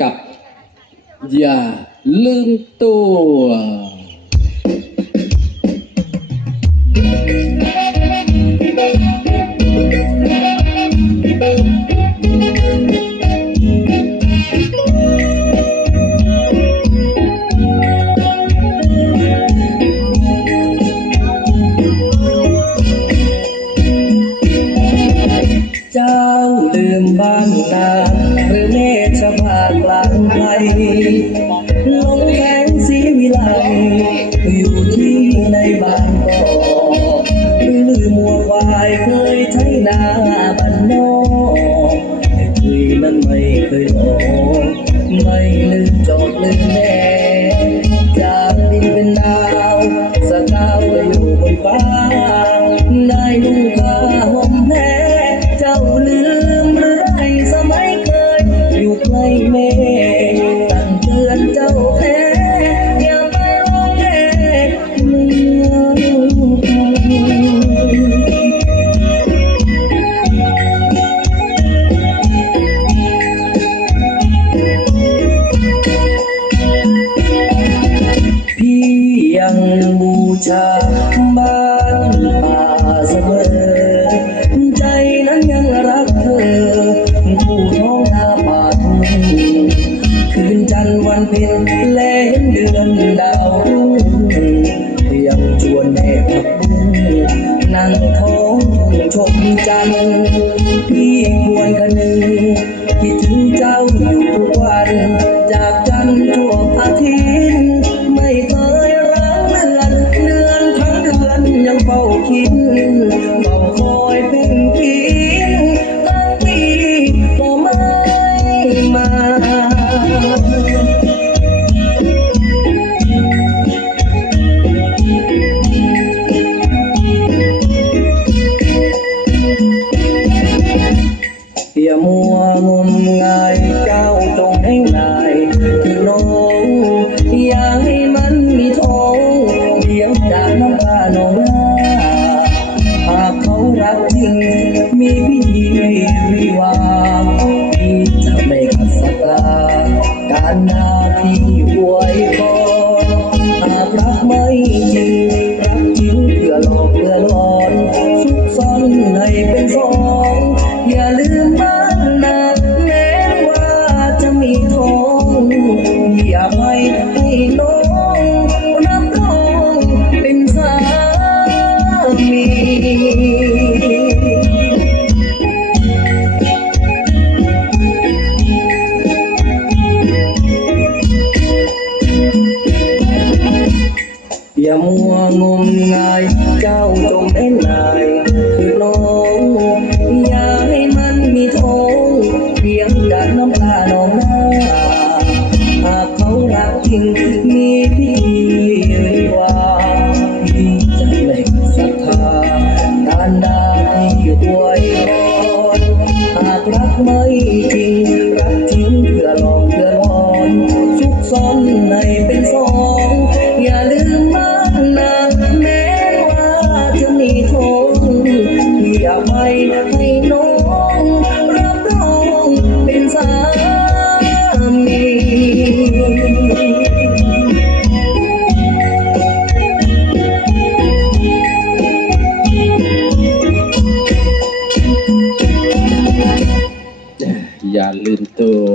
กับ อย่าลืมตัวากลางไทยลงแรงสีวิไลอยู่ที่ในบ้านก็หรือลืมมัวควายเคยใช้นาบ้านนอกแต่คุยนั้นไม่เคยหลอกไม่ลืมจบลืมแน่ เสมอ ใจนั้นยังรักเธอ ผู้ท้องนาป่าทุ่งคืนจันทร์วันเพ็ญแลเห็นเดือนดาวรุ่งยังชวนแม่พักบุ้งนั่งท้องชมจันทร์พี่ควรคะนึงคิดถึงเจ้าอยู่ทุกวันจาก คิดเฝ้าคอยเรักจริงมีพิธีวิวาห์พี่จะไม่ขัดศรัทธาการนาพี่อวยพรหากรักไม่จริงรักจริงเพื่อหลอกเพื่อหลอนซุกซ่อนให้เป็นสองอย่าลืมบ้านนาแม้ว่าจะมีท้องอย่าให้ให้น้อง อย่ามัวงมงายเจ้าจงเป็นนายคือน้องอย่าให้มันมีโท้องเพียงจากน้ำตาหนองหน้าหากเขารักจริงมีพี่วิวาพี่จะไม่ศรัทธาการดาพี่อวยพรหากรักไม่จริงรักจริงเพื่อหลอกเพื่อหลอนซุกซ่อนในเป็นสอง อย่าไปให้น้องรับรองเป็นสามีอย่าลืมตัว